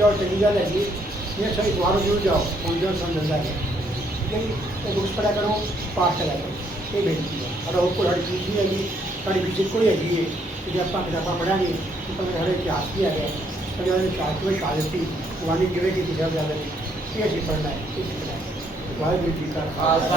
जाओ चली जाओ लगी ये अच्छा, सही तुम्हारा ज़रूर जाओ पहुँच जाओ ठीक है जी बुक्स पढ़ा करो पास करा करो ये बेनती है और आपको हर चीज़ ही साड़ी हर को ही हैगी है। जब आप किताबा पढ़ा तो सब हर इतिहास भी है कभी हमारे इतिहास में शादी वाणिज्य में किसी तरह ज़्यादा ये ऐसे पढ़ना है ऐसे पढ़ना है। वाहगुरु जी का खालसा।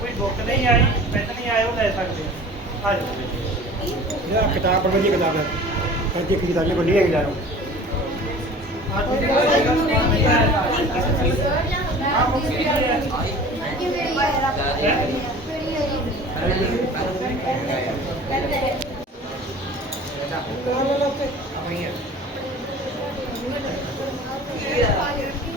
ਕੋਈ ਬੁੱਕ ਨਹੀਂ ਆਈ ਪੈਨ ਨਹੀਂ ਆਇਆ ਉਹ ਲੈ ਸਕਦੇ ਆ ਹਾਂਜੀ ਯਾਰ ਕਿਤਾਬ ਬੜੀ ਵਧੀਆ ਕਿਤਾਬ ਹੈ ਪਰ ਜੇ ਖਰੀਦਾਰ ਨੇ ਬੰਨੀ ਹੈਗੀ ਯਾਰ Yeah.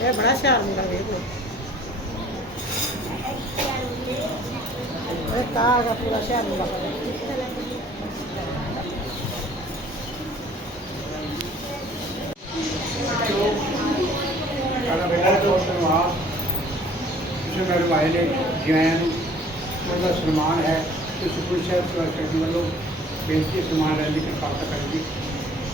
ਇਹ ਬੜਾ ਸ਼ਾਨ ਮੁੰਡਾ ਵੇਖ ਲੋ ਇਹ ਕਾਗਾ ਪੂਰਾ ਸ਼ਾਨ ਮੁੰਡਾ ਸਾਡਾ ਬੇਟਾ ਜੋ ਸਨਮਾਨ ਜਿਸ ਮੇਰੇ ਭਾਈ ਨੇ ਜੈਨ ਉਹਦਾ ਸਨਮਾਨ ਹੈ ਤੇ ਸੁਪਰ ਸਾਹਿਬ ਸਵਾਗਤ ਵੱਲੋਂ ਬੇਨਤੀ ਸਨਮਾਨ ਲੈਣ